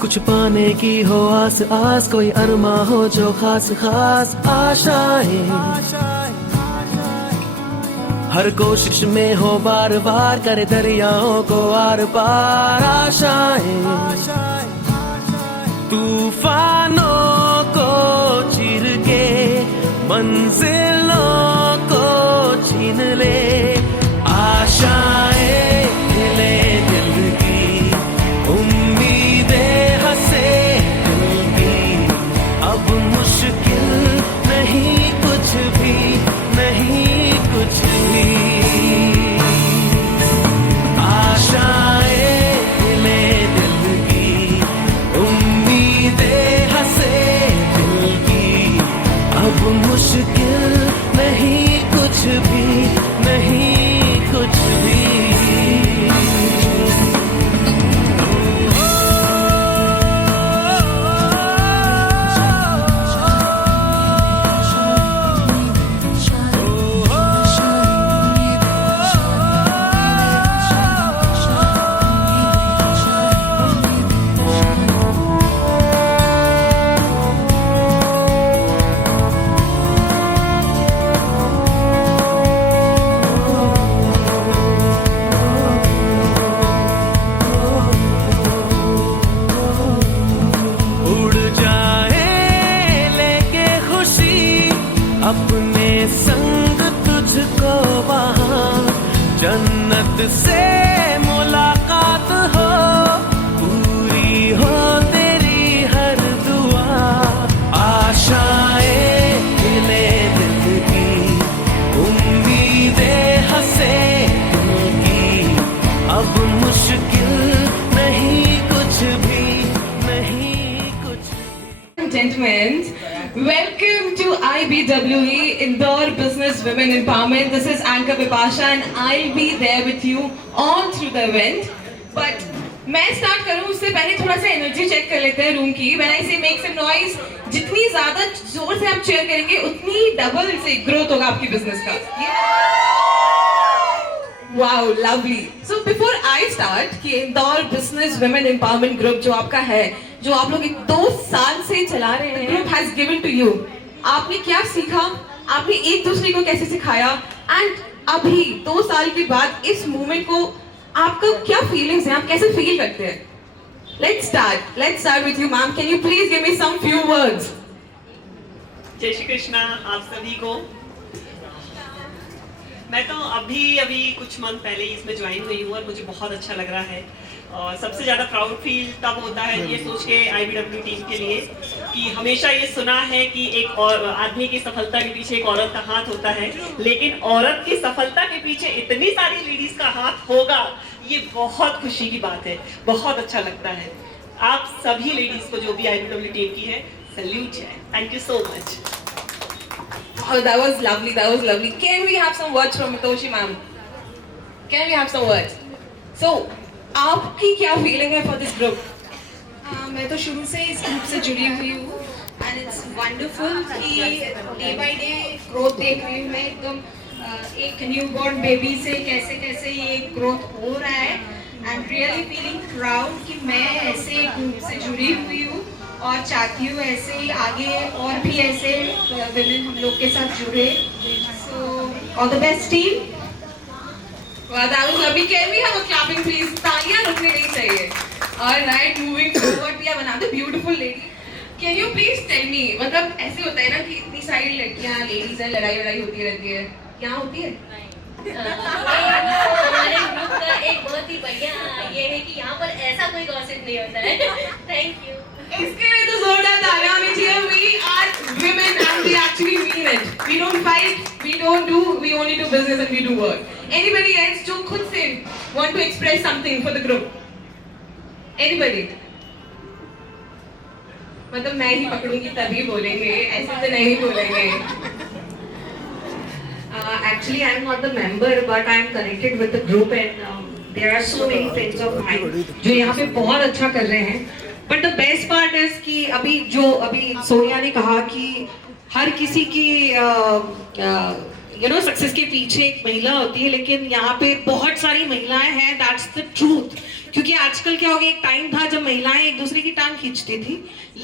कुछ पाने की हो आस आस, कोई अरमा हो जो खास खास आशाएं, हर कोशिश में हो बार बार, करे दरियाओं को आर पार आशाएं, तूफानों को चीर के मंजिलों को छीन ले, आशाएं हिले दिल की, उम्मीदें हंसे दिल की, अब मुश्किल नहीं कुछ भी, नहीं कुछ भी, आशाएं हिले दिल की, उम्मीदें हंसे दिल की, अब मुश्किल नहीं कुछ भी, नहीं कुछ भी। अपने संग तुझको वहाँ जन्नत से मुलाकात हो, पूरी हो तेरी हर दुआ, आशाएं हिले दिल की, उम्मीदें हंसे दिल की, अब मुश्किल नहीं कुछ भी, नहीं कुछ भी। Gentlemen, welcome to IBWE Indore Business Women Empowerment. This is Anchor Vipasha and I'll be there with you all through the event. But मैं स्टार्ट करूँ उससे पहले थोड़ा सा एनर्जी चेक कर लेते हैं रूम की. When I say make some noise, जितनी ज़्यादा जोर से आप चेयर करेंगे उतनी डबल से ग्रोथ होगा आपकी बिजनेस का. Wow, lovely. So before I start, कि Indore business women empowerment group जो आपका है, जो आप लोग 2 साल से चला रहे हैं, group has given to you. आपने क्या सीखा, आपने एक दूसरे को कैसे सिखाया, एंड अभी 2 साल के बाद इस मूवमेंट को आपका क्या फीलिंग्स हैं, आप कैसे फील करते हैं? Let's start with you, ma'am. Can you please give me some few words? जय श्री कृष्णा आप सभी को. मैं तो अभी कुछ मंथ पहले इसमें ज्वाइन हुई हूँ और मुझे बहुत अच्छा लग रहा है. और सबसे ज़्यादा प्राउड फील तब होता है ये सोच के IBW टीम के लिए कि हमेशा ये सुना है कि एक और आदमी की सफलता के पीछे एक औरत का हाथ होता है, लेकिन औरत की सफलता के पीछे इतनी सारी लेडीज का हाथ होगा, ये बहुत खुशी की बात है, बहुत अच्छा लगता है. आप सभी लेडीज को जो भी IBW टीम की है, सैल्यूट है. Thank you so much. Oh, that was lovely. That was lovely. Can we have some words from Mitoshi ma'am? Can we have some words? So, आपकी क्या फीलिंग है for this group? मैं तो शुरू से इस ग्रुप से जुड़ी हुई हूँ and it's wonderful कि डे बाय डे ग्रोथ देख रही हूँ मैं. एकदम एक न्यू बॉर्न बेबी से कैसे कैसे ये ग्रोथ हो रहा है. I am really feeling proud कि मैं ऐसे एक ग्रुप से जुड़ी हुई हूँ और चाहती हूँ ऐसे ही आगे और भी ऐसे विमेन हम लोग के साथ जुड़े. So all the best team. Wow, that was lovely. Can we have a clapping please? तालियां रुकनी नहीं चाहिए. All right, moving forward, we have another beautiful lady. Can you please tell me, मतलब ऐसे होता है ना कि इतनी सारी लड़कियां लेडीज हैं, लड़ाई होती रहती है, यहाँ होती है? हमारे ग्रुप का एक बहुत ही बढ़िया ये है कि यहाँ पर ऐसा कोई गॉसिप नहीं होता है. Thank you. इसके लिए तो जोरदार तालियां होनी चाहिए. We are women and we actually mean it. We don't fight, we don't do, we only do business and we do work. Anybody else जो खुद से want to express something for the group? Anybody? मतलब मैं ही पकड़ूंगी तभी बोलेंगे, ऐसे तो नहीं बोलेंगे. Actually, I am not the member, but I am connected with the group and there are so many friends of mine जो यहाँ पे बहुत अच्छा कर रहे हैं. But the best part is कि अभी सोनिया ने कहा कि हर किसी की सक्सेस के पीछे एक महिला होती है, लेकिन यहाँ पे बहुत सारी महिलाएं हैं. That's the truth. क्योंकि आजकल क्या हो गया, एक टाइम था जब महिलाएं एक दूसरे की टांग खींचती थी,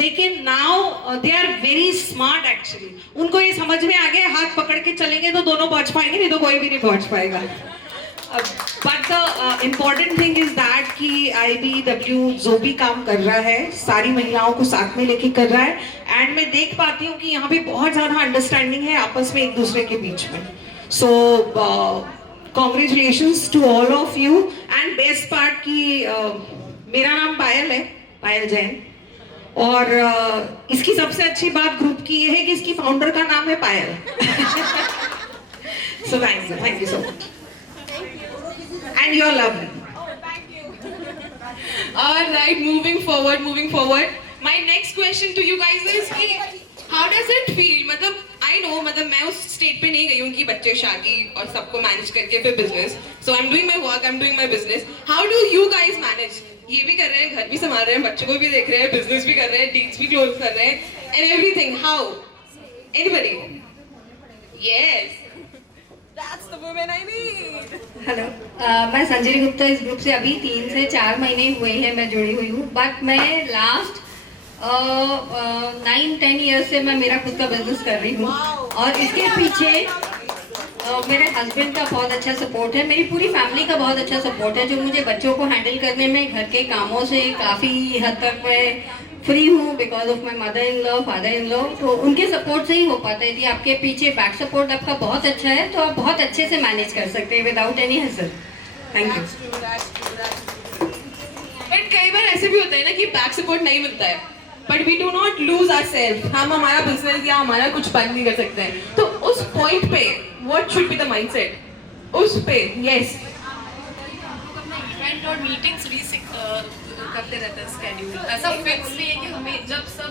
लेकिन now they are very smart actually. उनको ये समझ में आ गया हाथ पकड़ के चलेंगे तो दोनों पहुंच पाएंगे, नहीं तो कोई भी नहीं पहुंच पाएगा। But the important thing is that कि IBW जो भी काम कर रहा है सारी महिलाओं को साथ में लेके कर रहा है, एंड मैं देख पाती हूँ कि यहाँ पे बहुत ज्यादा अंडरस्टैंडिंग है आपस में एक दूसरे के बीच में। So congratulations to all of you. And best part कि मेरा नाम पायल है, पायल जैन, और इसकी सबसे अच्छी बात ग्रुप की ये है कि इसकी फाउंडर का नाम है Payal. So thank you so much and you are lovely. All right, moving forward. My next question to you guys is कि how does it feel? मतलब I know, मतलब मैं उस स्टेट पे नहीं गई हूँ कि बच्चे शादी और सबको मैनेज करके फिर business. So I'm doing my work, I'm doing my business. How do you guys manage? ये भी कर रहे हैं, घर भी संभाल रहे हैं, बच्चों को भी देख रहे हैं, बिजनेस भी कर रहे हैं, डील्स भी क्लोज कर रहे हैं, and everything. How? Anybody? Yes. That's the woman I need. Hello, मैं संजय गुप्ता, इस ग्रुप से अभी 3 से 4 महीने हुए हैं मैं जुड़ी हुई हूँ, बट मैं लास्ट 9-10 ईयर्स से मैं मेरा खुद का बिजनेस कर रही हूँ। और इसके पीछे मेरे हस्बैंड का बहुत अच्छा सपोर्ट है, मेरी पूरी फैमिली का बहुत अच्छा सपोर्ट है, जो मुझे बच्चों को हैंडल करने में घर के कामों से काफ़ी हद तक मैं फ्री हूँ because of my mother in law, father in law. तो उनके सपोर्ट से ही हो पाता है। यदि आपके पीछे बैक सपोर्ट आपका बहुत अच्छा है तो आप बहुत अच्छे से मैनेज कर सकते हैं without any hustle. Thank you. But कई बार ऐसे भी होता है ना कि बैक सपोर्ट नहीं मिलता है, but we do not lose ourself. हम हमारा बिजनेस या हमारा कुछ बंद नहीं कर सकते हैं। तो उस पॉइंट पे what should be the mindset? उस पे यस इवेंट और मीटिंग्स करते रहते हैं स्केड्यूल, ऐसा फिक्स नहीं है कि हमें जब सब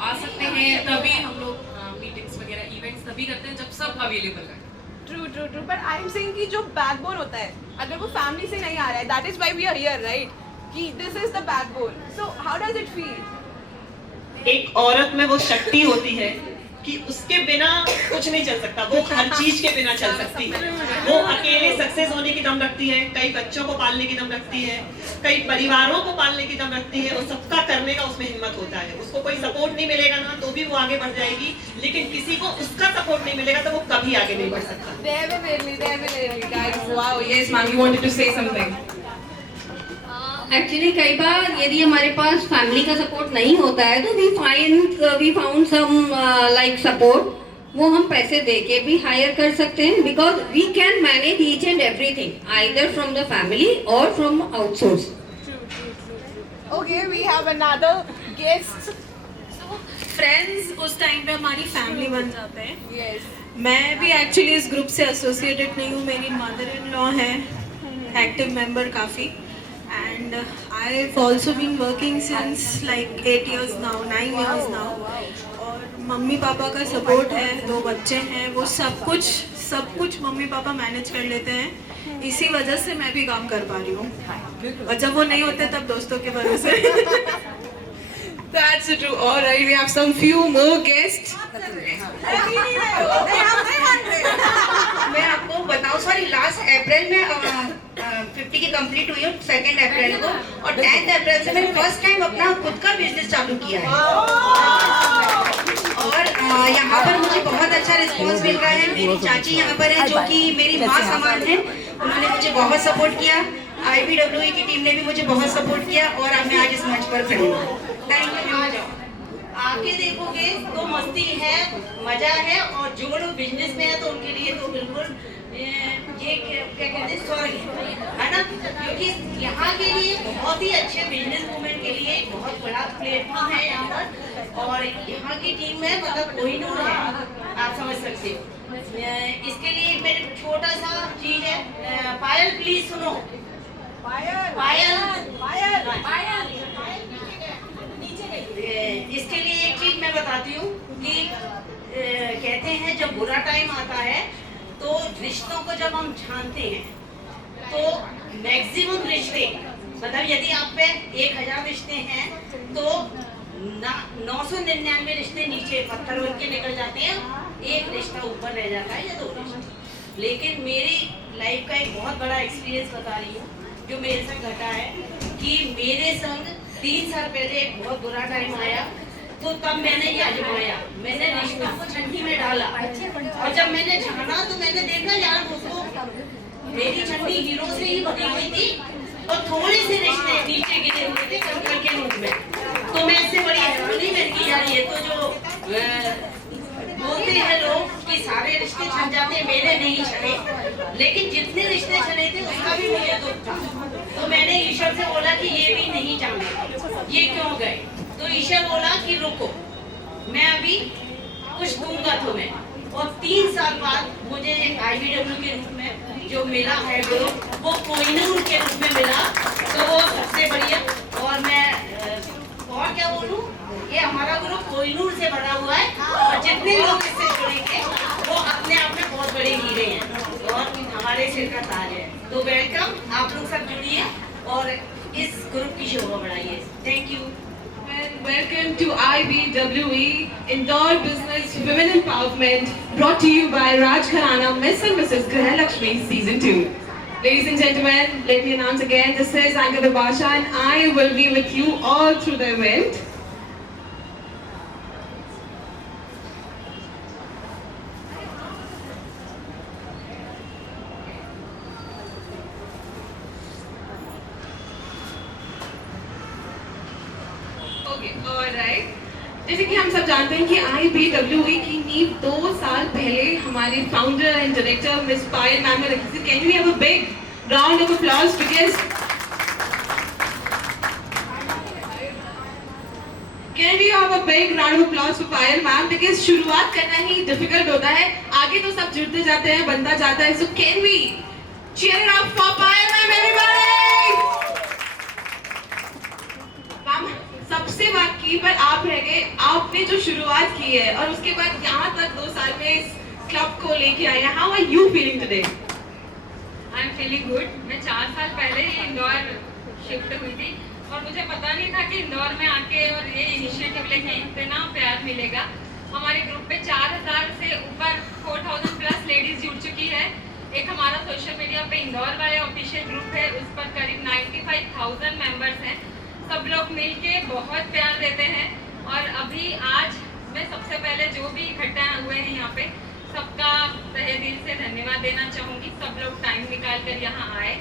आ सकते हैं तभी हम लोग मीटिंग्स वगैरह इवेंट्स तभी करते हैं जब सब अवेलेबल है। True but I am saying कि जो बैकबोन होता है अगर वो फैमिली से नहीं आ रहा है, that is why we are here right, कि this is the backbone. So how does it feel? एक औरत में वो शक्ति होती है कि उसके बिना कुछ नहीं चल सकता, वो हर चीज के बिना चल सकती है। वो अकेले सक्सेस होने की दम रखती है, कई बच्चों को पालने की दम रखती है, कई परिवारों को पालने की दम रखती है, और सबका करने का उसमें हिम्मत होता है। उसको कोई सपोर्ट नहीं मिलेगा ना तो भी वो आगे बढ़ जाएगी, लेकिन किसी को उसका सपोर्ट नहीं मिलेगा तो वो कभी आगे नहीं बढ़ सकता। Definitely guys. Wow, yes ma'am, you wanted to say something. Actually कई बार यदि हमारे पास फैमिली का सपोर्ट नहीं होता है तो we found some like support, वो हम पैसे दे के भी हायर कर सकते हैं because we can manage each and everything either from the family और from outsource. Okay, we have another guest. Friends उस टाइम पे हमारी फैमिली बन जाते हैं। Yes. मैं भी एक्चुअली इस ग्रुप से एसोसिएटेड नहीं हूँ, मेरी मदर इन लॉ है एक्टिव मेंबर काफ़ी, and I have also been working since like 8 years now, 9 years now. और मम्मी पापा का सपोर्ट है, 2 बच्चे हैं, वो सब कुछ मम्मी पापा मैनेज कर लेते हैं। इसी वजह से मैं भी काम कर पा रही हूँ, और जब वो नहीं होते तब दोस्तों के भरोसे। That's true. All right, we have some few more guests. मैं आपको बताऊं, सॉरी लास्ट अप्रैल में 50 की कंप्लीट हुई हूँ 2 अप्रैल को, और 10 अप्रैल से मैंने फर्स्ट टाइम अपना खुद का बिजनेस चालू किया है। और यहाँ पर मुझे बहुत अच्छा रिस्पांस मिल रहा है। मेरी चाची यहाँ पर है जो कि मेरी माँ समान है, उन्होंने मुझे बहुत सपोर्ट किया। IBW की टीम ने भी मुझे बहुत सपोर्ट किया, और अब मैं आज इस मंच पर खड़ी हूँ। Thank you. आके देखोगे तो मस्ती है, मजा है, और जो लोग बिजनेस में है तो उनके लिए तो बिल्कुल ये क्या कहते हैं स्वर्ग है ना, क्योंकि यहाँ के लिए बहुत ही अच्छे बिजनेस वूमेन के लिए बहुत बड़ा प्लेटफॉर्म है यहाँ पर, और यहाँ की टीम में मतलब कोहिनूर है, आप समझ सकते हो। इसके लिए मेरे छोटा सा चीज है, पायल प्लीज सुनो, इसके लिए एक चीज मैं बताती हूँ कि कहते हैं जब बुरा टाइम आता है तो रिश्तों को जब हम छानते हैं तो मैक्सिमम रिश्ते, मतलब यदि आप पे 1000 रिश्ते हैं तो 999 रिश्ते नीचे पत्थर बन के निकल जाते हैं, एक रिश्ता ऊपर रह जाता है या 2 रिश्ते। लेकिन मेरी लाइफ का एक बहुत बड़ा एक्सपीरियंस बता रही हूँ जो मेरे साथ घटा है कि मेरे संग 3 साल पहले एक बहुत बुरा टाइम आया, तो तब मैंने ये आजमाया, मैंने रिश्तों को छंटी में डाला, और जब मैंने छाना तो मैंने देखा यार दोस्तों मेरी छंटी हीरो से ही बनी हुई थी और थोड़े से रिश्ते नीचे गिरे हुए थे कंकड़ के रूप में। तो मैं इससे बड़ी हैरानी में कि यार ये तो जो बोलते हैं लोग कि सारे रिश्ते छन जाते, मेरे नहीं छने, लेकिन जितने रिश्ते छने थे उसका भी मुझे दुख था। तो मैंने ईश्वर से बोला कि ये भी नहीं जाने, ये क्यों गए? तो ईश्वर बोला कि रुको, मैं अभी कुछ दूंगा तुम्हें। और 3 साल बाद मुझे IBW के रूप में जो मिला है वो कोहिनूर के रूप में मिला, तो वो सबसे बढ़िया। और मैं और क्या बोलूं, ये हमारा ग्रुप कोहिनूर से बना हुआ है और जितने लोग इससे जुड़ेंगे वो अपने आप में बहुत बड़े हीरे हैं और हमारे सिर का ताज है। तो वेलकम, आप लोग सब जुड़िए और इस ग्रुप की शोभा बढ़ाइए। Thank you. Welcome to IBWE Indore Business Women Empowerment, brought to you by Raj Kharana, Miss and Mrs. Grah Lakshmi Season 2. Ladies and gentlemen, let me announce again, this is Anka Basha and I will be with you all through the event. जैसे कि हम सब जानते हैं कि IBWE की नींव 2 साल पहले हमारे founder and director miss Payal ma'am ने रखी थी। Can we have a big round of applause because can we have a big round of applause for Payal ma'am because शुरुआत करना ही डिफिकल्ट होता है, आगे तो सब जुड़ते जाते हैं, बनता जाता है। So can we cheer it up for Payal ma'am everybody. सबसे बात की पर आप रह गए, आपने जो शुरुआत की है और उसके बाद यहाँ तक 2 साल में इस क्लब को लेके आए। How are you feeling today? I am feeling good. मैं 4 साल पहले ही इंदौर शिफ्ट हुई थी और मुझे पता नहीं था कि इंदौर में आके और ये इनिशिएटिव लेके इतना प्यार मिलेगा। हमारे ग्रुप पे 4000 से ऊपर 4000 प्लस लेडीज जुड़ चुकी है। एक हमारा सोशल मीडिया पे इंदौर वाले ऑफिशियल ग्रुप है, उस पर करीब 95,000 मेंबर्स हैं। सब लोग मिलके बहुत प्यार देते हैं और अभी आज मैं सबसे पहले जो भी इकट्ठा हुए हैं यहाँ पे सबका तहे दिल से धन्यवाद देना चाहूँगी। सब लोग टाइम निकाल कर यहाँ आए।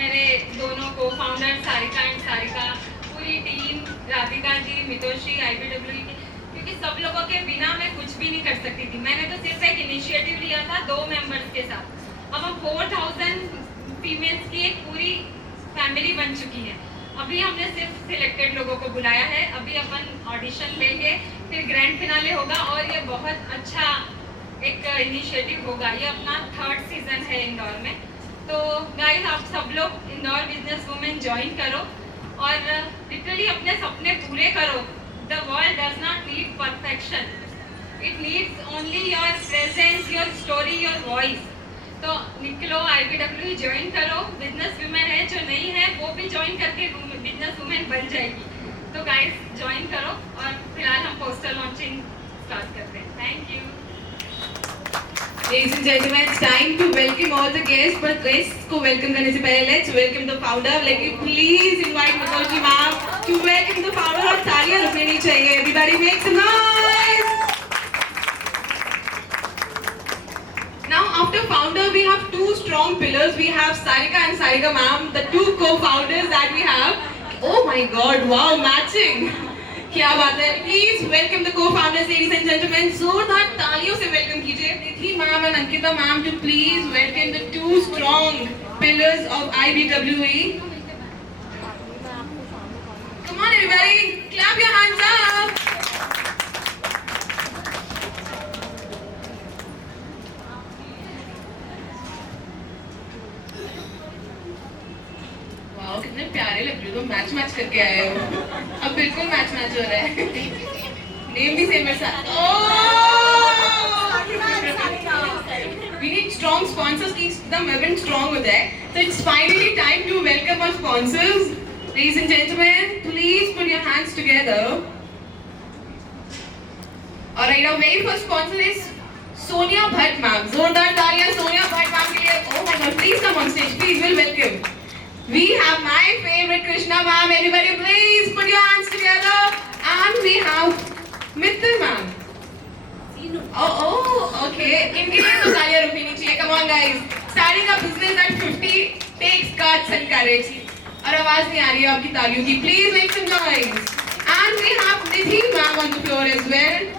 मेरे दोनों को फाउंडर सारिका एंड सारिका, पूरी टीम, राधिका जी, मितोश्री, IBWE की, क्योंकि सब लोगों के बिना मैं कुछ भी नहीं कर सकती थी। मैंने तो सिर्फ एक इनिशिएटिव लिया था 2 मेंबर्स के साथ, अब हम 4000 फीमेल्स की एक पूरी फैमिली बन चुकी है। अभी हमने सिर्फ सिलेक्टेड लोगों को बुलाया है, अभी अपन ऑडिशन लेंगे, फिर ग्रैंड फिनाले होगा और ये बहुत अच्छा एक इनिशिएटिव होगा। ये अपना 3rd सीजन है इंदौर में। तो गाइस, आप सब लोग इंदौर बिजनेस वुमेन ज्वाइन करो और लिटरली अपने सपने पूरे करो। The world does not need perfection, it needs only your presence, your story, your voice. तो निकलो, IBWE ज्वाइन करो। बिजनेस वुमेन है जो नहीं है वो भी ज्वाइन करके बिजनेस वुमेन बन जाएगी। तो गाइस ज्वाइन करो और फिलहाल हम पोस्टर लॉन्चिंग स्टार्ट करते हैं। Thank you. Ladies and gentlemen, it's time to welcome all the guests. But guests को welcome करने से पहले let's welcome the founder. Let me please invite Mitoshi ma'am to welcome the founder. और तालियां रुकनी नहीं चाहिए। Everybody make some noise. Now, after founder, we have 2 strong pillars. We have Sarika and Sarika ma'am, the 2 co-founders that we have. Oh my God! Wow, matching. क्या बात है? Please welcome the co-founders, ladies and gentlemen. जोरदार तालियों से welcome कीजिए निधि ma'am and Ankita ma'am to please welcome the 2 strong pillars of IBWE. Come on, everybody, clap your hands up. कितने प्यारे लग रहे हो, मैच करके आए हो। अब बिल्कुल मैच हो रहा है। नेम भी सेम है साथ। We need strong sponsors. Keep the event strong with that. So it's finally time to welcome our sponsors. Ladies and gentlemen, please put your hands together. Alright, our very first sponsor is Sonia Bhatt ma'am. जोरदार तालियां Sonia Bhatt ma'am के लिए। Oh my God, please come on stage. Please, we'll welcome. We have my favorite Krishna ma'am. Everybody please put your hands together. And we have Mittal ma'am. Oh, okay. इनके लिए तो तालियां रुकनी चाहिए. Come on guys. Starting a business at 50 takes guts and courage. और आवाज नहीं आ रही है आपकी तालियों की. Please make some noise. And we have Nidhi ma'am on the floor as well.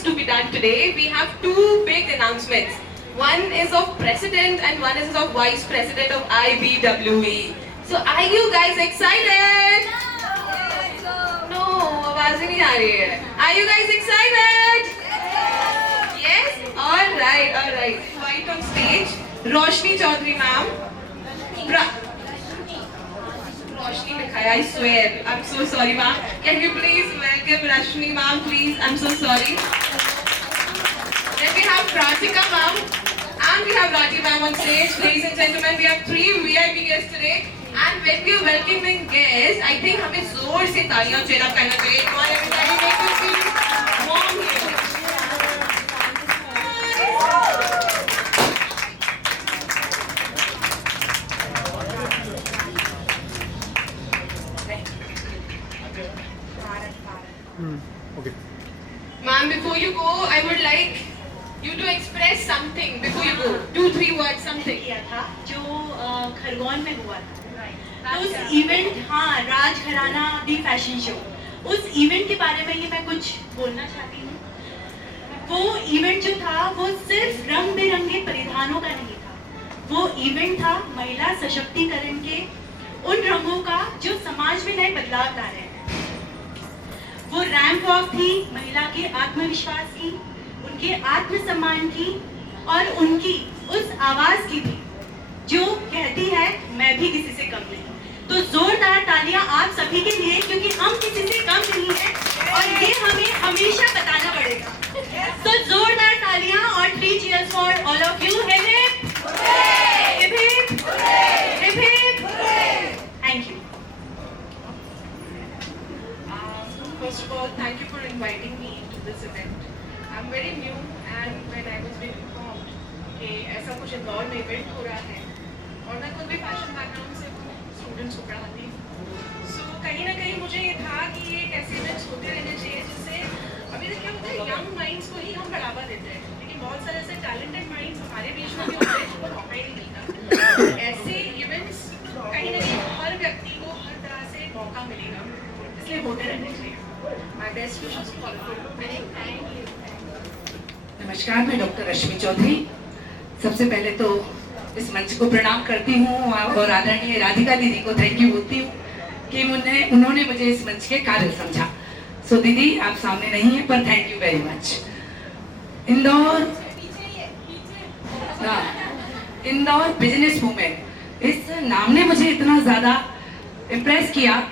To be done today, we have two big announcements. One is of president and one is of vice president of IBWE. So are you guys excited? No, आवाज ही नहीं आ रही है. Are you guys excited? Yes? All right. Invite on stage Roshni Chaudhary ma'am. Roshni लिखा है, I swear. I'm so sorry ma'am. Can you please welcome Roshni ma'am please? I'm so sorry. Then we have Pratika ma'am and we have Rati ma'am on stage. Ladies and gentlemen, we have 3 VIP guests today. And when we are welcoming guests, I think हमें जोर से तालियां cheer up करना चाहिए. Come on everybody, make us feel warm here. Okay. Ma'am, before you go, I would like you to express something before you go. 2-3 words, something. किया था जो खरगोन में हुआ था. तो उस इवेंट, हाँ, राजघराना दी फैशन शो, उस इवेंट के बारे में ही मैं कुछ बोलना चाहती हूँ. वो इवेंट जो था वो सिर्फ रंग बिरंगे परिधानों का नहीं था. वो इवेंट था महिला सशक्तिकरण के उन रंगों का जो समाज में नए बदलाव ला रहे हैं. वो रैंप वॉक थी महिला के आत्मविश्वास की, उनके आत्मसम्मान की और उनकी उस आवाज की भी जो कहती है मैं भी किसी से कम नहीं. तो जोरदार तालियां आप सभी के लिए, क्योंकि हम किसी से कम नहीं हैं और ये हमें हमेशा बताना पड़ेगा. तो जोरदार तालियां और 3 cheers for all of you. Hip hip, hip hip, hip hip. Thank you. First of all, thank you for inviting me to this event. I'm very new and when I was being informed कि ऐसा कुछ इंदौर में event हो रहा है और मैं खुद भी फैशन बैकग्राउंड से स्टूडेंट्स को पढ़ाती हूँ, सो कहीं ना कहीं मुझे ये था कि ये ऐसे इवेंट्स होते रहने चाहिए जिससे अभी तक क्या होता है यंग माइंड्स को ही हम बढ़ावा देते हैं, लेकिन बहुत सारे ऐसे टैलेंटेड माइंड्स हमारे बीच में भी होते हैं जिनको मौका ही नहीं मिलता. ऐसे इवेंट्स कहीं ना कहीं हर व्यक्ति को हर तरह से मौका मिलेगा, इसलिए होते रहने चाहिए. My best wishes for all. नमस्कार, मैं डॉक्टर रश्मि चौधरी. सबसे पहले तो इस मंच को प्रणाम करती हूँ और आदरणीय राधिका दीदी को थैंक यू बोलती हूँ कि उन्होंने मुझे इस मंच के काबिल समझा. सो दीदी आप सामने नहीं है पर thank you very much. Indore business women, इस नाम ने मुझे इतना ज्यादा इम्प्रेस किया.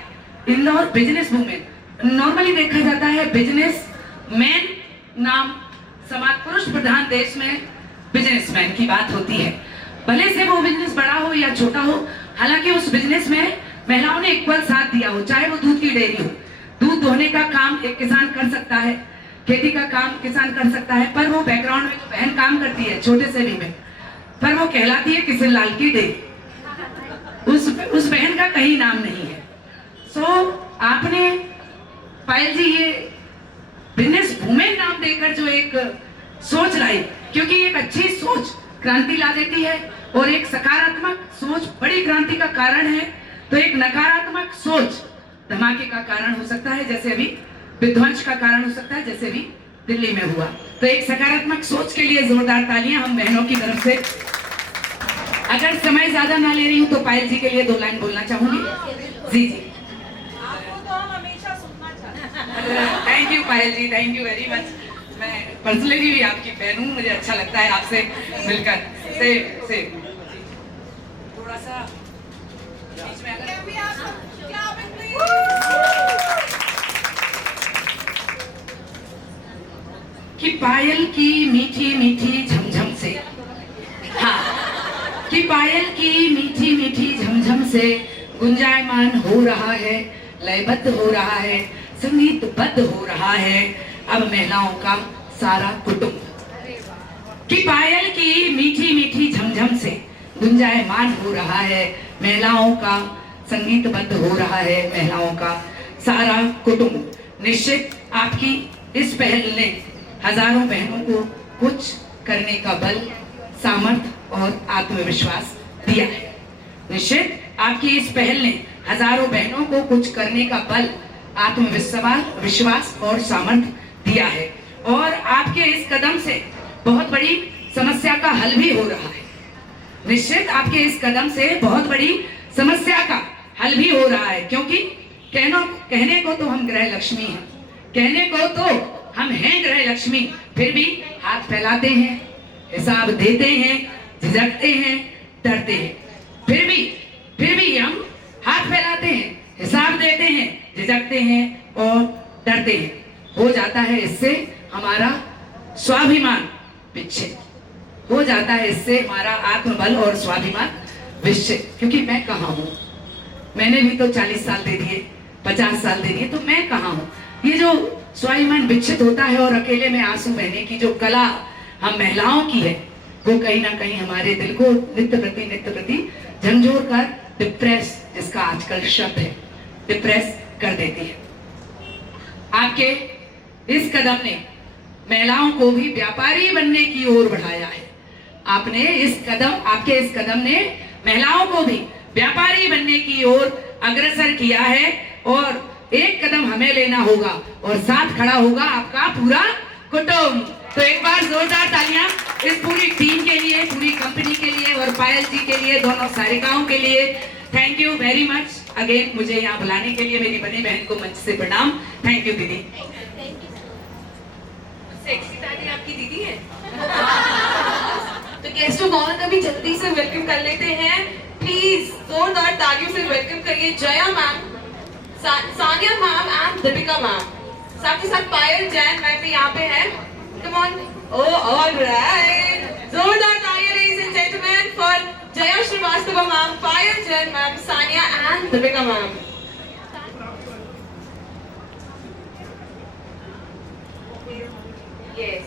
इंदौर बिजनेस वूमेन, नॉर्मली देखा जाता है बिजनेस मैन नाम समाज पुरुष प्रधान देश में बिजनेसमैन की बात होती है, भले से वो बिजनेस बड़ा हो या छोटा हो. हालांकि उस बिजनेस में महिलाओं ने इक्वल साथ दिया हो, चाहे वो दूध की डेयरी हो. दूध दोहने का काम एक किसान कर सकता है, खेती का काम किसान कर सकता है, पर वो बैकग्राउंड में जो बहन काम करती है छोटे से भी में, पर वो कहलाती है किसी लाल की डेयरी. उस बहन का कहीं नाम नहीं है. सो आपने पायल जी ये बिजनेस वुमेन नाम देकर जो एक सोच लाई, क्योंकि एक अच्छी सोच क्रांति ला देती है और एक सकारात्मक सोच बड़ी क्रांति का कारण है, तो एक नकारात्मक सोच धमाके का कारण हो सकता है, जैसे अभी विध्वंस का कारण हो सकता है, जैसे अभी दिल्ली में हुआ. तो एक सकारात्मक सोच के लिए जोरदार तालियां हम बहनों की तरफ से. अगर समय ज्यादा ना ले रही हूँ तो पायल जी के लिए 2 लाइन बोलना चाहूंगी. जी. Thank you Payal ji, thank you very much. मैं पर्सनली भी आपकी फैन हूँ, मुझे अच्छा लगता है आपसे मिलकर। से थोड़ा सा बीच में कि पायल की मीठी मीठी झमझम से, हाँ, कि पायल की मीठी मीठी झमझम से गुंजायमान हो रहा है, लयबद्ध हो रहा है, संगीतबद्ध हो रहा है अब महिलाओं का सारा कुटुंब। कि पायल की मीठी मीठी झमझम से गुंजायमान हो रहा है, महिलाओं का संगीतबद्ध हो रहा है, महिलाओं का सारा कुटुंब। निश्चित आपकी इस पहल ने हजारों बहनों को कुछ करने का बल, सामर्थ्य और आत्मविश्वास दिया है। निश्चित आपकी इस पहल ने हजारों बहनों को कुछ करने का बल, आत्मविश्वास और सामर्थ्य दिया है। और आपके इस कदम से बहुत बड़ी समस्या का हल भी हो रहा है। निश्चित आपके इस कदम से बहुत बड़ी समस्या का हल भी हो रहा है, क्योंकि कहने को तो हम गृह लक्ष्मी हैं, कहने को तो हम हैं गृह लक्ष्मी, फिर भी हाथ फैलाते हैं, हिसाब देते हैं, झिझकते हैं, डरते हैं। फिर भी हम हाथ फैलाते हैं, हिसाब देते हैं, झिझकते हैं और डरते हैं। हो जाता है इससे हमारा स्वाभिमान विच्छेद, हो जाता है इससे हमारा आत्मबल और स्वाभिमान विच्छेद। क्योंकि मैं कहाँ हूँ, मैंने भी तो 40 साल दे दिए, 50 साल दे दिए, तो मैं कहाँ हूँ। ये जो स्वाभिमान विच्छेद होता है और अकेले में आंसू बहने की जो कला हम महिलाओं की है, वो कहीं ना कहीं हमारे दिल को नित्य प्रति झंझोर कर डिप्रेस, जिसका आजकल शब्द है, डिप्रेस कर देती है। आपके इस कदम ने महिलाओं को भी व्यापारी बनने की ओर बढ़ाया है। आपके इस कदम ने महिलाओं को भी व्यापारी बनने की ओर अग्रसर किया है। और एक कदम हमें लेना होगा और साथ खड़ा होगा आपका पूरा कुटुंब। तो एक बार जोरदार तालियां इस पूरी टीम के लिए, पूरी कंपनी के लिए और पायल जी के लिए, दोनों सारिकाओं के लिए। Thank you very much again, मुझे यहाँ बुलाने के लिए। मेरी बड़ी बहन को मंच से प्रणाम। थैंक यू दीदी। सेक्सी ताली आपकी दीदी है। तो गेस्ट ऑफ ऑनर अभी जल्दी से वेलकम कर लेते हैं। प्लीज जोरदार तालियों से वेलकम करिए Jaya ma'am, Sania ma'am and Deepika ma'am. साथ ही साथ पायल जैन मैम भी यहाँ पे है। कम ऑन, ओह ऑलराइट, जोरदार तालियां ladies and gentleman for Jaya Srivastava ma'am, Payal Jain ma'am, Sania and Deepika ma'am. Yes.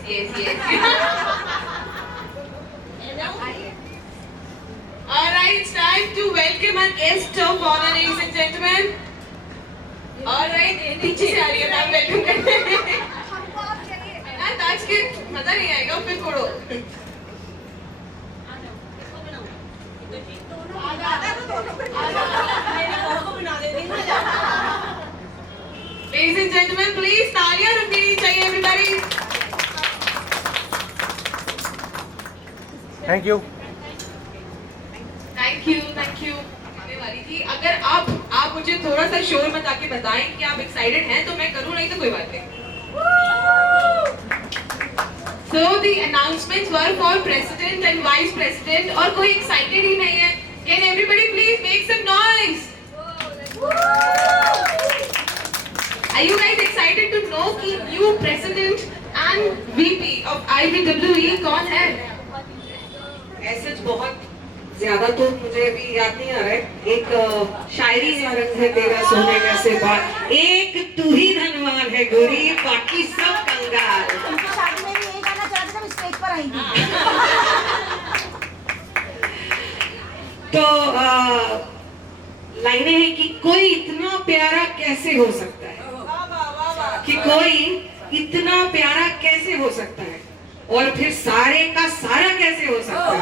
Alright, it's time to welcome our guest of honor, ladies and gentlemen. Alright, पीछे से आ रही है मैम, वेलकम करते हैं। आज के मजा नहीं आएगा, फिर छोड़ो। Ladies and gentlemen, please तालियां रुकनी चाहिए everybody. Thank you. वाली थी, अगर आप मुझे थोड़ा सा शोर मचा के बताएं कि आप एक्साइटेड हैं तो मैं करूं, नहीं तो कोई बात नहीं। So the announcements were for president and vice president, और कोई एक्साइटेड ही नहीं है। Can everybody please make some noise? Are you guys excited to know कि new president and VP of IBWE कौन है? ऐसे बहुत ज्यादा तो मुझे अभी याद नहीं आ रहा है। एक शायरी है, रंग है तेरा सोने जैसे बाल, एक तू ही धनवान है गोरी, बाकी सब कंगाल। शादी में भी यही गाना चला था जब स्टेज पर आई थी। तो लाइनें हैं कि कोई इतना प्यारा कैसे हो सकता है, कि कोई इतना प्यारा कैसे हो सकता है, और फिर सारे का सारा कैसे हो सकता है,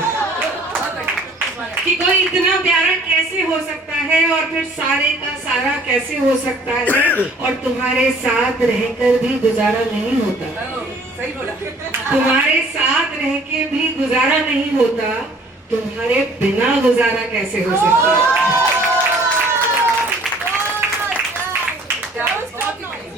कि कोई इतना प्यारा कैसे हो सकता है और फिर सारे का सारा कैसे हो सकता है, और तुम्हारे साथ रहकर भी गुजारा नहीं होता, सही बोला, तुम्हारे साथ रह के भी गुजारा नहीं होता, तुम्हारे बिना गुजारा कैसे हो सकता है।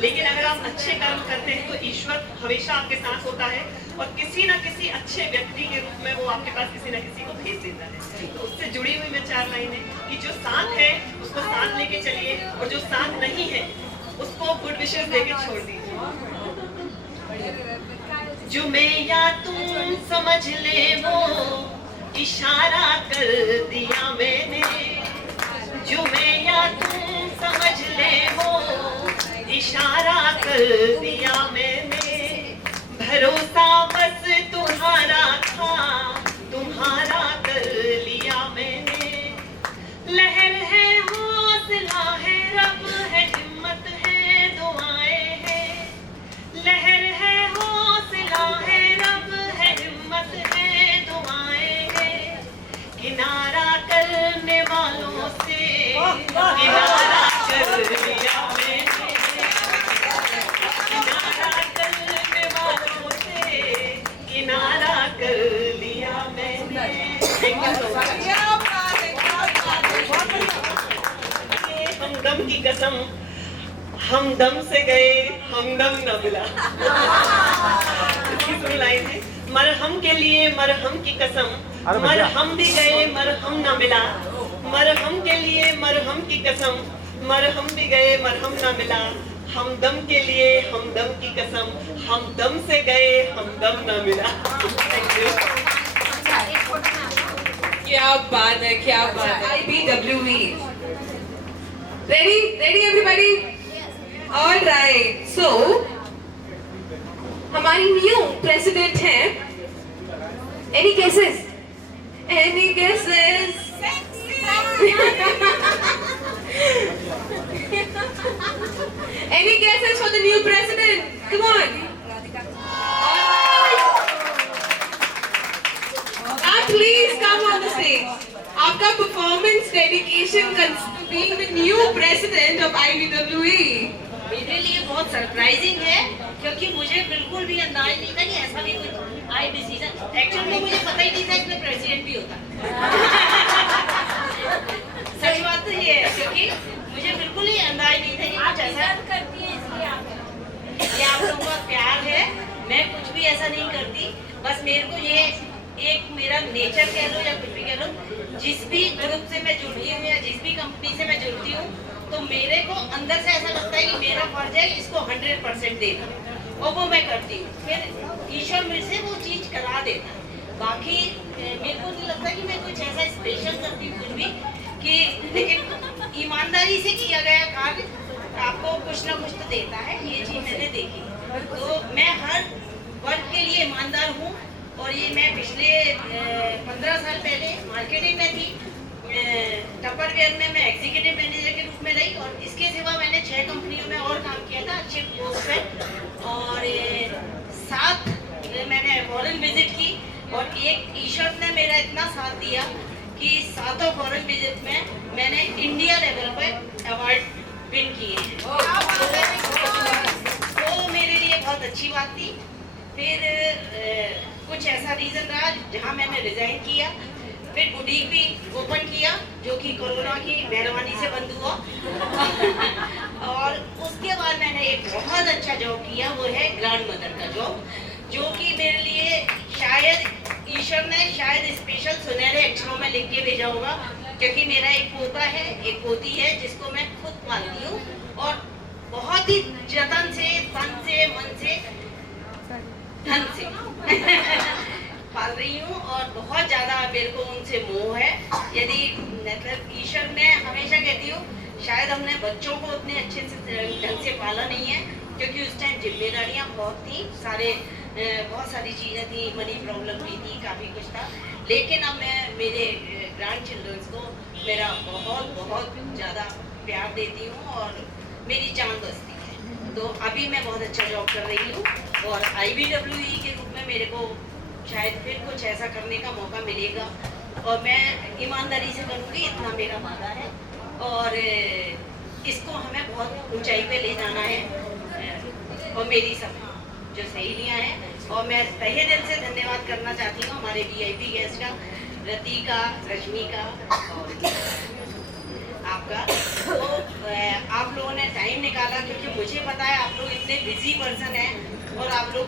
लेकिन अगर हम अच्छे कर्म करते हैं तो ईश्वर हमेशा आपके साथ होता है और किसी न किसी अच्छे व्यक्ति के रूप में वो आपके पास किसी न किसी को भेज देता है। तो उससे जुड़ी हुई मैं 4 लाइनें कि जो साथ है उसको साथ लेके चलिए और जो साथ नहीं है उसको गुड विशेस देके छोड़ दीजिए। जो मैं या तुम समझ ले वो इशारा कर दिया मैंने, जो मैं या तुम समझ ले वो इशारा कर दिया मैंने, भरोसा बस तुम्हारा था तुम्हारा कर लिया मैंने, लहर है हौसला है रब है हिम्मत है दुआएं है, लहर है हौसला है रब है हिम्मत है दुआएं है, किनारा करने वालों से किनारा कर लिया मैंने, किनारा करने वालों से किनारा कर लिया मैंने। हमदम की कसम हमदम से गए हमदम न मिला। इसकी सुन लाइन है, मरहम के लिए मरहम की कसम, मरहम भी गए मरहम न मिला, मरहम के लिए मरहम की कसम, मरहम भी गए मरहम न मिला, हमदम के लिए हमदम की कसम, हमदम से गए हमदम न मिला। क्या बात है, क्या बात है। IBWE ready everybody? All right, so हमारी न्यू प्रेसिडेंट है। Any guesses? Any guesses? Any guesses for the new president? Come on. Please come on the stage. आपका performance dedication being the new president of IBWE. मेरे लिए बहुत surprising है क्योंकि मुझे बिल्कुल भी अंदाज नहीं था कि ऐसा भी कुछ आई डिसीजन। एक्चुअली में मुझे पता ही नहीं था कि प्रेसिडेंट भी होता। सच बात तो ये है क्योंकि मुझे बिल्कुल ही अंदाज नहीं था कि कुछ ऐसा करती है। इसलिए ये आप लोगों का प्यार है। मैं कुछ भी ऐसा नहीं करती, बस मेरे को ये एक मेरा नेचर कह लो या कुछ भी कह लो, जिस भी ग्रुप से मैं जुड़ती हूँ या जिस भी कंपनी से मैं जुड़ती हूँ तो मेरे को अंदर से ऐसा लगता है कि मेरा फर्ज है इसको 100% देना और वो मैं करती हूँ। फिर ईश्वर मेरे से वो चीज करा देता है। बाकी मेरे को नहीं लगता कि मैं कुछ ऐसा स्पेशल करती हूँ कुछ भी कि, लेकिन ईमानदारी से किया गया कार्य आपको कुछ ना कुछ तो देता है। ये चीज मैंने देखी, तो मैं हर वर्ग के लिए ईमानदार हूँ। और ये मैं पिछले 15 साल पहले मार्केटिंग में थी, टपरवेयर में मैं एग्जीक्यूटिव मैनेजर के रूप में रही और इसके सिवा मैंने 6 कंपनियों में और काम किया था अच्छे पोस्ट पे, और 7 मैंने फॉरेन विजिट की और एक ईश्वर ने मेरा इतना साथ दिया कि 7 फॉरेन विजिट में मैंने इंडिया लेवल पर अवार्ड विन किए हैं। तो मेरे लिए बहुत अच्छी बात थी। फिर कुछ ऐसा रीजन रहा जहाँ मैंने रिजाइन किया, फिर बुटीक भी ओपन किया जो कि कोरोना की मेहरबानी से बंद हुआ और उसके बाद मैंने एक बहुत अच्छा जॉब किया, वो है ग्रैंड मदर का जॉब, जो कि मेरे लिए शायद ईश्वर ने शायद स्पेशल सुनहरे अक्षरों में लिख के भेजा होगा, क्योंकि मेरा एक पोता है एक पोती है जिसको मैं खुद पालती हूँ और बहुत ही जतन से तन से मन से धन से पाल रही हूँ और बहुत ज्यादा मेरे को उनसे मोह है। यदि मतलब ईश्वर ने हमेशा कहती हूँ शायद हमने बच्चों को उतने अच्छे से ढंग से पाला नहीं है, क्योंकि उस टाइम जिम्मेदारियाँ बहुत थी, बहुत सारी चीजें थी, मनी प्रॉब्लम भी थी, काफी कुछ था। लेकिन अब मैं मेरे ग्रैंड चिल्ड्रंस को मेरा बहुत बहुत ज्यादा प्यार देती हूँ और मेरी जान बसती है। तो अभी मैं बहुत अच्छा जॉब कर रही हूँ और IBWE के रूप में मेरे को शायद फिर कुछ ऐसा करने का मौका मिलेगा और मैं ईमानदारी से करूँगी, इतना मेरा वादा है। और इसको हमें बहुत ऊंचाई पे ले जाना है और मेरी सब जो सहेलियाँ हैं, और मैं तहे दिल से धन्यवाद करना चाहती हूँ हमारे VIP गेस्ट का, रतिका, रश्मि का और आपका। तो आप लोगों ने टाइम निकाला क्योंकि मुझे पता है आप लोग इतने बिजी पर्सन हैं और आप लोग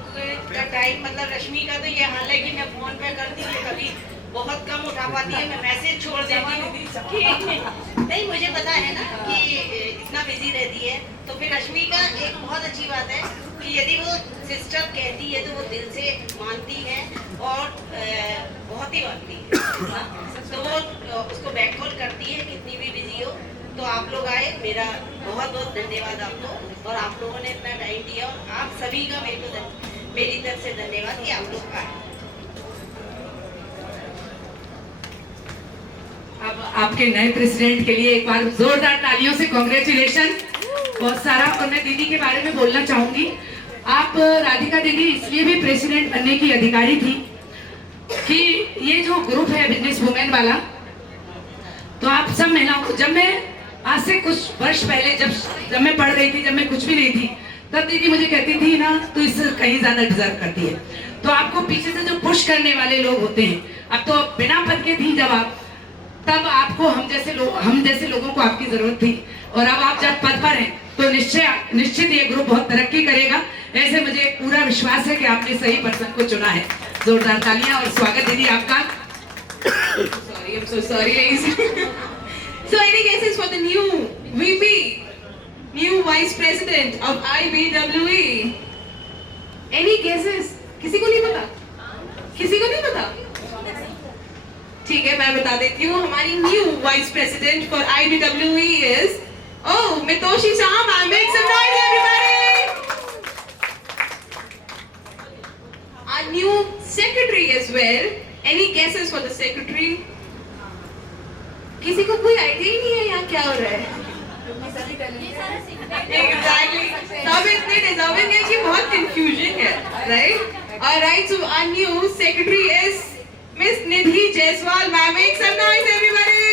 का टाइम, मतलब रश्मि का तो ये हाल है कि मैं फोन पे करती हूँ, कभी बहुत कम उठा पाती है, मैं मैसेज छोड़ देती हूँ कि नहीं, मुझे पता है ना कि इतना बिजी रहती है। तो फिर रश्मि का एक बहुत अच्छी बात है कि यदि वो सिस्टर कहती है तो वो दिल से मानती है और बहुत ही मानती है, तो वो उसको बैक कॉल करती है कितनी भी बिजी हो। तो आप लोग आए, मेरा बहुत बहुत धन्यवाद आपको, और आप लोगों ने इतना टाइम दिया, और आप सभी का मेरी तरफ से धन्यवाद कि आप लोग आए। अब आपके नए प्रेसिडेंट के लिए एक बार जोरदार तालियों से कांग्रेचुलेशन, बहुत सारा। और मैं दीदी के बारे में बोलना चाहूंगी, आप राधिका दीदी इसलिए भी प्रेसिडेंट बनने की अधिकारी थी कि ये जो ग्रुप है बिजनेस वुमेन वाला, तो आप सब महिलाओं को, जब मैं आज से कुछ वर्ष पहले जब मैं पढ़ रही थी, जब मैं कुछ भी नहीं थी, तब दीदी मुझे कहती थी ना तू इससे कहीं ज्यादा डिजर्व करती है। तो आपको पीछे से जो पुश करने वाले लोग होते हैं, अब तो बिना पद के थी जब आप, तब आपको हम जैसे लोगों को आपकी जरूरत थी, और अब आप जब पद पर हैं तो निश्चित ये ग्रुप बहुत तरक्की करेगा। ऐसे मुझे पूरा विश्वास है कि आपने सही पर्सन को चुना है। जोरदार तालियां और स्वागत दीदी आपका। Sorry, I'm so sorry, ladies. So, any guesses for the new VP, new Vice President of IBWE? Any guesses? किसी को नहीं पता? किसी को नहीं पता? ठीक है, मैं बता देती हूँ। हमारी new vice president for IBWE is Mitoshi Sama. Make some noise, everybody! Our new secretary as well. Any guesses for the secretary? किसी को कोई आइडिया ही नहीं है यहाँ क्या हो रहा है? Exactly. सब इतने डिजर्विंग है कि बहुत कंफ्यूजन है, right? Alright, so our new secretary is Miss Nidhi Jaiswal. Ma'am, make some noise, everybody.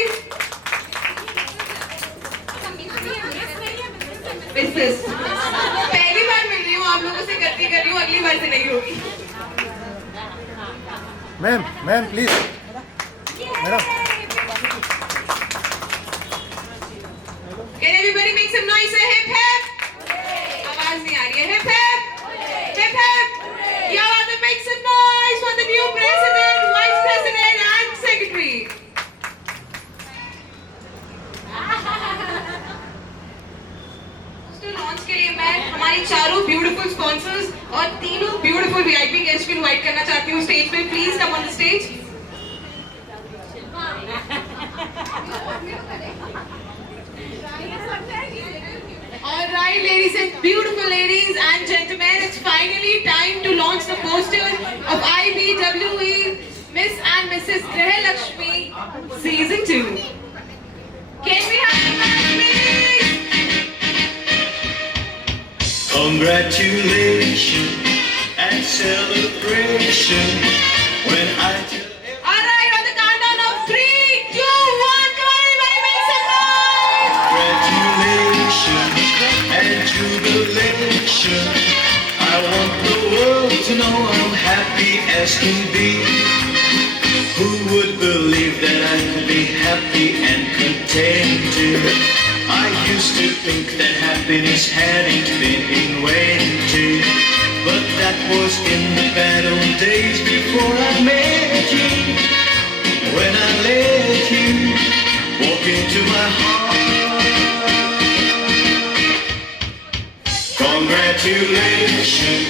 Missus. पहली बार मिल रही हूँ आप लोगों से, गलती कर रही हूँ, अगली बार से नहीं होगी। Ma'am please madam. Can everybody make some noise? Say hip hip. आवाज नहीं आ रही है। Hip hip. Hip hip. क्या बात है? Make some noise for the new president, vice president and secretary. Launch के लिए मैं हमारी चारों ब्यूटीफुल स्पॉन्सर्स और तीनों ब्यूटीफुल वीआईपी गेस्ट को इनवाइट करना चाहती हूँ स्टेज पे। Please come on the stage. All right, beautiful ladies and gentlemen, it's finally time to launch the poster of IBWE Miss and Mrs. Grahalakshmi Season 2. Can we have a round, please? Congratulations and celebration when I tell All right, on the countdown of 3, 2, 1, come on, everybody, make some noise! congratulations and jubilation. I want the world to know I'm happy as can be. Who would believe that I could be happy and contented? I used to think that happiness hadn't been invented, but that was in the bad old days before I met you. When I let you walk into my heart. Congratulations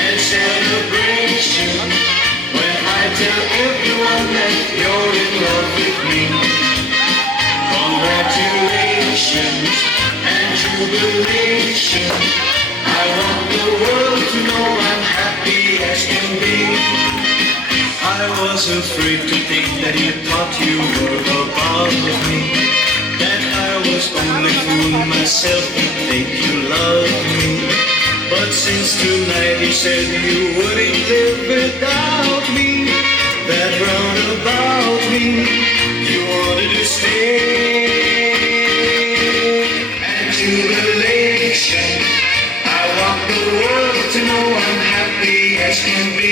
and celebration when I tell everyone that you're in love with me. Congratulations and jubilation. I want the world to know I'm happy as can be. I was afraid to think that you thought you were above me, that I was only fooling myself to think you loved me. But since tonight you said you wouldn't live without me, that round about me you wanted to stay. And jubilation, I want the world to know I'm happy as can be.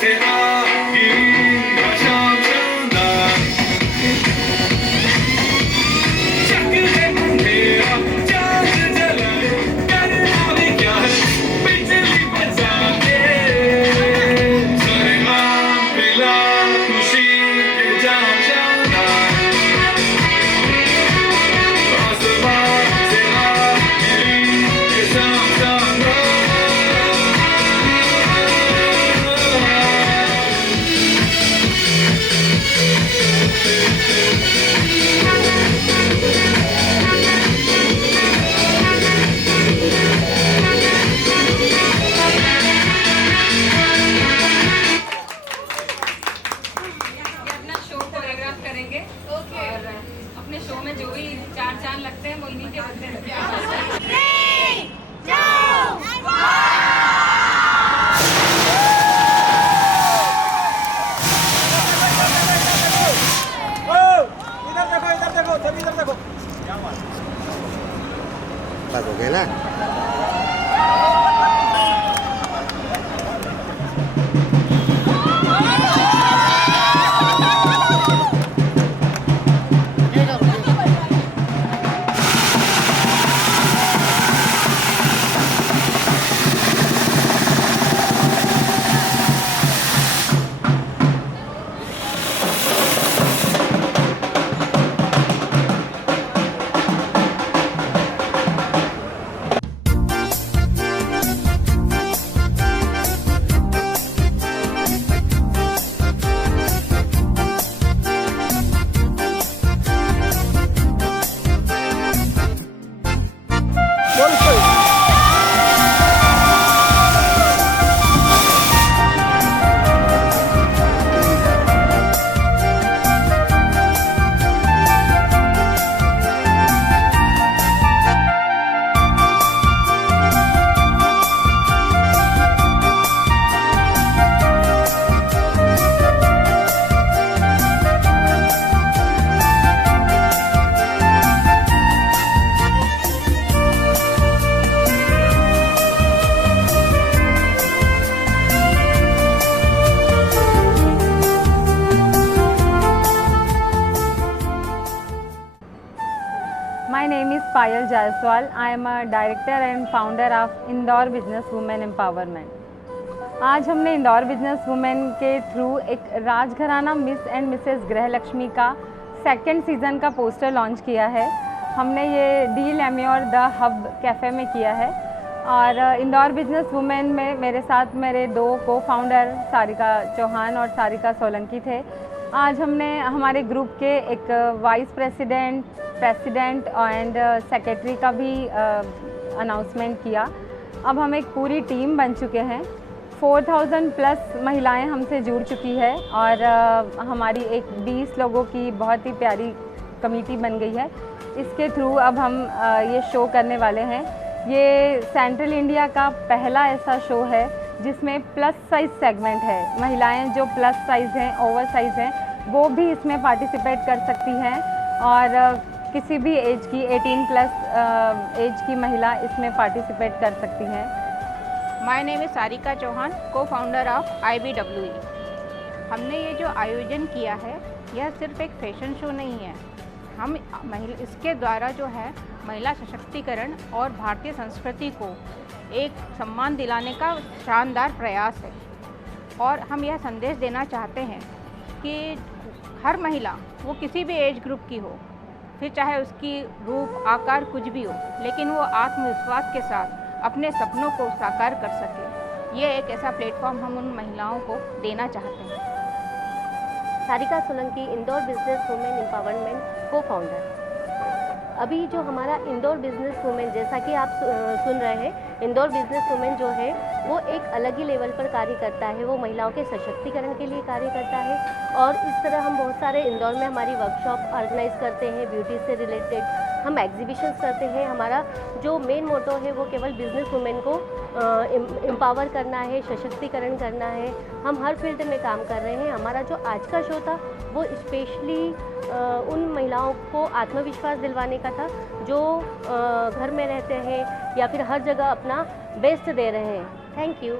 Ferrari पास हो गए ना। My name is Payal Jaiswal. I am a director and founder of Indore business women empowerment. आज हमने Indore business women के through एक राजघराना miss and Mrs गृहलक्ष्मी का second season का poster launch किया है। हमने ये डी लेम्योर द हब कैफ़े में किया है और इंदौर बिजनेस वुमेन में मेरे साथ मेरे दो को फाउंडर सारिका चौहान और सारिका सोलंकी थे। आज हमने हमारे ग्रुप के एक वाइस प्रेसिडेंट एंड सेक्रेटरी का भी अनाउंसमेंट किया। अब हम एक पूरी टीम बन चुके हैं। 4000 प्लस महिलाएं हमसे जुड़ चुकी है और हमारी एक 20 लोगों की बहुत ही प्यारी कमेटी बन गई है। इसके थ्रू अब हम ये शो करने वाले हैं। ये सेंट्रल इंडिया का पहला ऐसा शो है जिसमें प्लस साइज़ सेगमेंट है। महिलाएं जो प्लस साइज़ हैं, ओवर साइज़ हैं, वो भी इसमें पार्टिसिपेट कर सकती हैं और किसी भी एज की 18 प्लस एज की महिला इसमें पार्टिसिपेट कर सकती हैं। My name is Sarika Chauhan, co founder of IBWE। हमने ये जो आयोजन किया है यह सिर्फ एक फैशन शो नहीं है। हम इसके द्वारा जो है महिला सशक्तिकरण और भारतीय संस्कृति को एक सम्मान दिलाने का शानदार प्रयास है और हम यह संदेश देना चाहते हैं कि हर महिला, वो किसी भी एज ग्रुप की हो, फिर चाहे उसकी रूप आकार कुछ भी हो, लेकिन वो आत्मविश्वास के साथ अपने सपनों को साकार कर सके। ये एक ऐसा प्लेटफॉर्म हम उन महिलाओं को देना चाहते हैं। Sarika Solanki, Indore business women empowerment को फाउंडर। अभी जो हमारा इंदौर बिजनेस वुमेन, जैसा कि आप सुन रहे हैं, इंदौर बिजनेस वुमेन जो है वो एक अलग ही लेवल पर कार्य करता है। वो महिलाओं के सशक्तिकरण के लिए कार्य करता है और इस तरह हम बहुत सारे इंदौर में हमारी वर्कशॉप ऑर्गेनाइज करते हैं। ब्यूटी से रिलेटेड हम एग्जीबिशंस करते हैं। हमारा जो मेन मोटो है वो केवल बिजनेस वुमेन को एम्पावर करना है, सशक्तिकरण करना है। हम हर फील्ड में काम कर रहे हैं। हमारा जो आज का शो था वो स्पेशली उन महिलाओं को आत्मविश्वास दिलवाने का था जो घर में रहते हैं या फिर हर जगह अपना बेस्ट दे रहे हैं। Thank you.